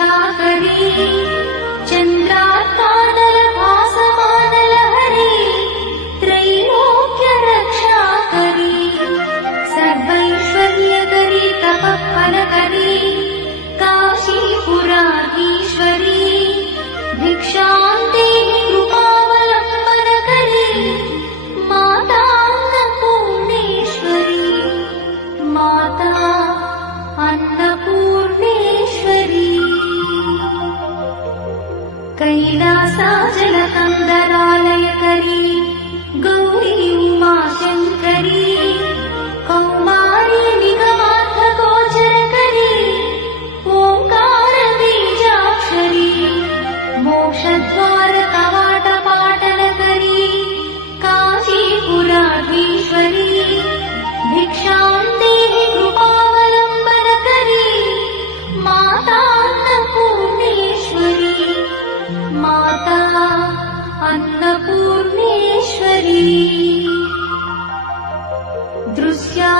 रक्षाकरी चन्द्रार्कानलभासमानलहरी त्रैलोक्य रक्षाकरी सर्वैश्वर्यकरी तपःफलकरी काशीपुराधीश्वरी भिक्षां देहि कृपावलम्बनकरी माता अन्नपूर्णेश्वरी माता अन्नपूर्णेश्वरी कैलासाचलकन्दरालयकरी गौरी उमाशङ्करी कौमारी निगमार्थगोचरकरी ओङ्कारबीजाक्षरी मोक्षद्वारकवाटपाटलकरी काशीपुराधीश्वरी भिक्षां देहि कृपावलम्बनकरी माता अन्नपूर्णेश्वरी माता अन्नपूर्णेश्वरी दृश्या